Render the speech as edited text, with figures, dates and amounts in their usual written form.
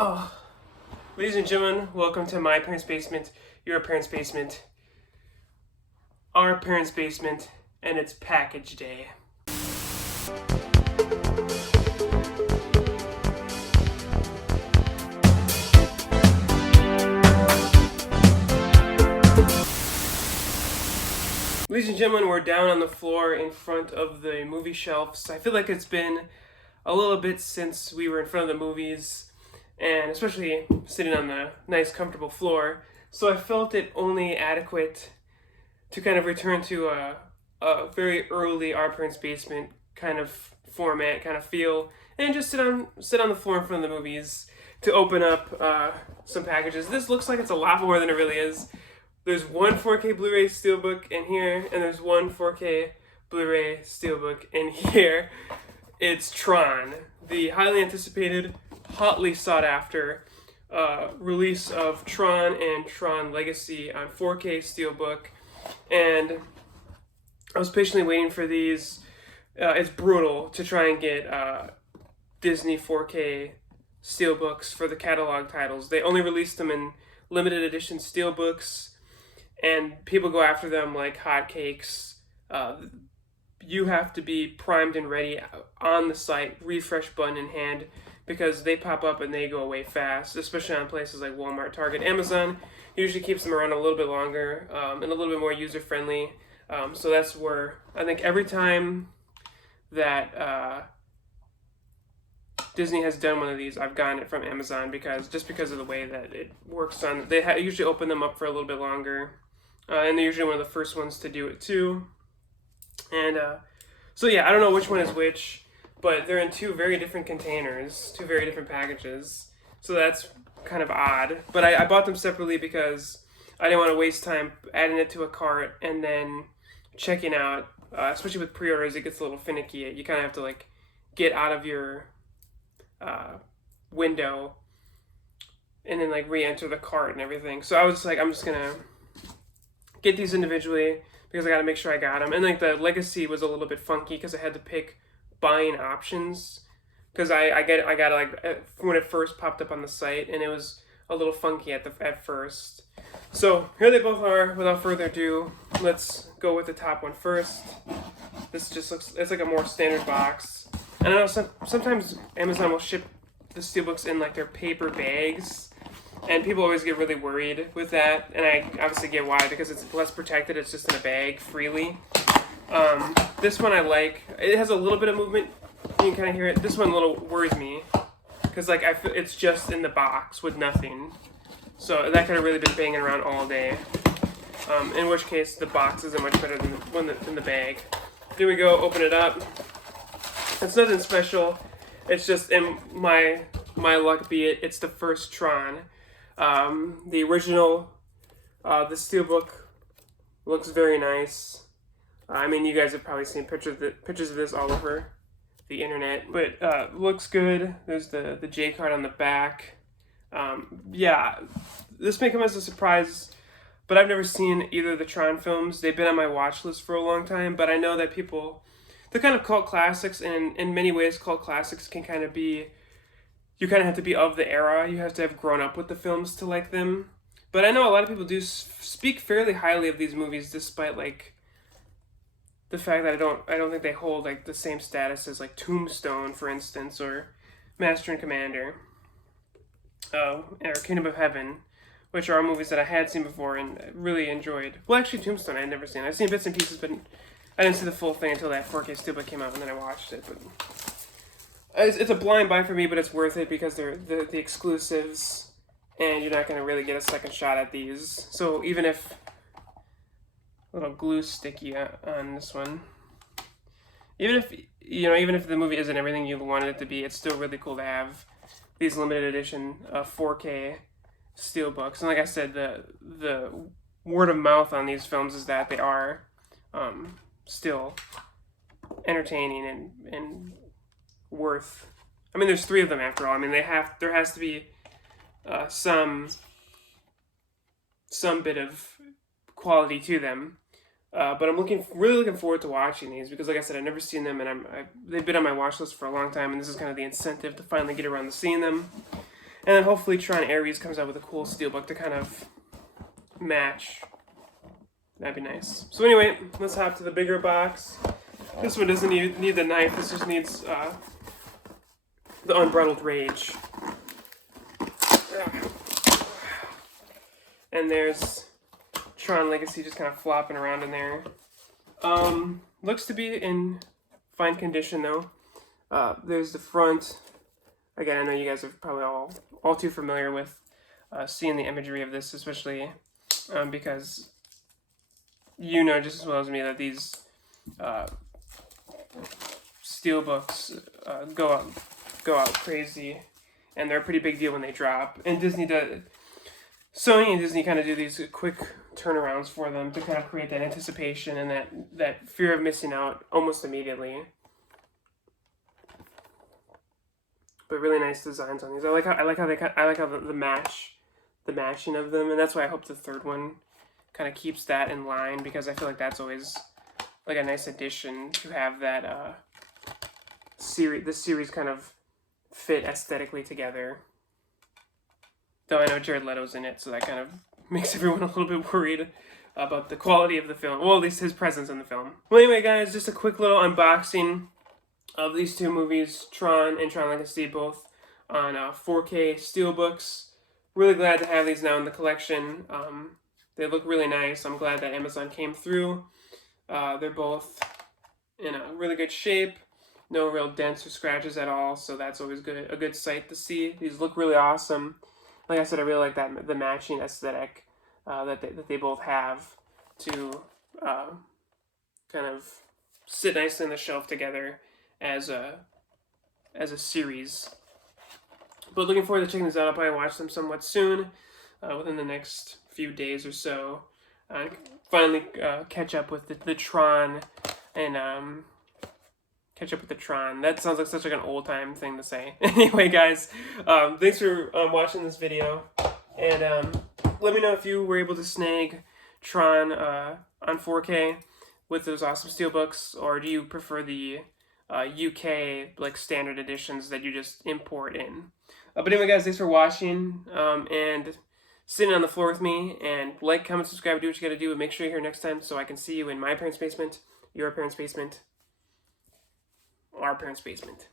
Oh, ladies and gentlemen, welcome to my parents' basement, your parents' basement, our parents' basement, and it's package day. Ladies and gentlemen, we're down on the floor in front of the movie shelves. I feel like it's been a little bit since we were in front of the movies, and especially sitting on the nice comfortable floor, so I felt it only adequate to kind of return to a very early Our Parents' Basement kind of format, kind of feel, and just sit on the floor in front of the movies to open up some packages. This looks like it's a lot more than it really is. There's one 4K Blu-ray Steelbook in here, and there's one 4K Blu-ray Steelbook in here. It's Tron, the highly anticipated, hotly sought after release of Tron and Tron Legacy on 4K Steelbook. And I was patiently waiting for these. It's brutal to try and get Disney 4K Steelbooks for the catalog titles. They only released them in limited edition Steelbooks, and people go after them like hotcakes. You have to be primed and ready on the site, refresh button in hand, because they pop up and they go away fast, especially on places like Walmart, Target, Amazon. Usually keeps them around a little bit longer and a little bit more user-friendly. So that's where I think every time that Disney has done one of these, I've gotten it from Amazon because of the way that it works on. They usually open them up for a little bit longer, and they're usually one of the first ones to do it too. And so yeah, I don't know which one is which, but they're in two very different containers, two very different packages. So that's kind of odd. But I bought them separately because I didn't want to waste time adding it to a cart and then checking out. Especially with pre-orders, it gets a little finicky. You kind of have to like get out of your window and then like re-enter the cart and everything. So I was like, I'm just gonna get these individually because I got to make sure I got them. And like the Legacy was a little bit funky because I had to pick buying options because I got it like when it first popped up on the site, and it was a little funky at first. So here they both are. Without further ado, let's go with the top one first. This just looks, it's like a more standard box. And I know sometimes Amazon will ship the Steelbooks in like their paper bags, and people always get really worried with that, and I obviously get why, because it's less protected. It's just in a bag freely. This one I like. It has a little bit of movement. You can kind of hear it. This one a little worries me because like it's just in the box with nothing. So that could have really been banging around all day. In which case the box isn't much better than the bag. Here we go. Open it up. It's nothing special. It's just, in my luck be it, it's the first Tron. The original, the Steelbook looks very nice. I mean, you guys have probably seen pictures of this all over the internet, but looks good. There's the J card on the back. Yeah, this may come as a surprise, but I've never seen either of the Tron films. They've been on my watch list for a long time, but I know that they're kind of cult classics, and in many ways, cult classics can kind of be, you kind of have to be of the era. You have to have grown up with the films to like them. But I know a lot of people do speak fairly highly of these movies, despite like the fact that I don't think they hold like the same status as like Tombstone, for instance, or Master and Commander, or Kingdom of Heaven, which are movies that I had seen before and really enjoyed. Well, actually, Tombstone I had never seen. I've seen bits and pieces, but I didn't see the full thing until that 4K Steelbook came out, and then I watched it. But it's a blind buy for me, but it's worth it because they're the exclusives, and you're not going to really get a second shot at these. So even if little glue sticky on this one, even if the movie isn't everything you wanted it to be, it's still really cool to have these limited edition 4K Steelbooks. And like I said, the word of mouth on these films is that they are still entertaining and worth. I mean, there's three of them after all. I mean, there has to be some bit of quality to them. But I'm really looking forward to watching these because, like I said, I've never seen them, and they've been on my watch list for a long time, and this is kind of the incentive to finally get around to seeing them. And then hopefully Tron Ares comes out with a cool steelbook to kind of match. That'd be nice. So anyway, let's hop to the bigger box. This one doesn't need the knife. This just needs the Unbridled Rage. And there's Tron Legacy just kind of flopping around in there. Looks to be in fine condition though. There's the front. Again, I know you guys are probably all too familiar with seeing the imagery of this, especially because you know just as well as me that these steelbooks go out crazy, and they're a pretty big deal when they drop. And Sony and Disney kind of do these quick turnarounds for them to kind of create that anticipation and that fear of missing out almost immediately. But really nice designs on these. I like how the matching of them, and that's why I hope the third one kind of keeps that in line, because I feel like that's always like a nice addition to have that the series kind of fit aesthetically together. Though I know Jared Leto's in it, so that kind of makes everyone a little bit worried about the quality of the film. Well, at least his presence in the film. Well, anyway, guys, just a quick little unboxing of these two movies, Tron and Tron Legacy, both on 4K steelbooks. Really glad to have these now in the collection. They look really nice. I'm glad that Amazon came through. They're both in a really good shape. No real dents or scratches at all, so that's always a good sight to see. These look really awesome. Like I said, I really like the matching aesthetic that they both have to kind of sit nicely on the shelf together as a series. But looking forward to checking these out. I'll probably watch them somewhat soon, within the next few days or so. Finally catch up with the Tron and catch up with the Tron. That sounds like such like an old time thing to say. Anyway, guys, thanks for watching this video, and let me know if you were able to snag Tron on 4K with those awesome steelbooks, or do you prefer the UK like standard editions that you just import in? But anyway, guys, thanks for watching and sitting on the floor with me. And like, comment, subscribe, do what you gotta do, and make sure you're here next time so I can see you in my parents' basement, your parents' basement, our parents' basement.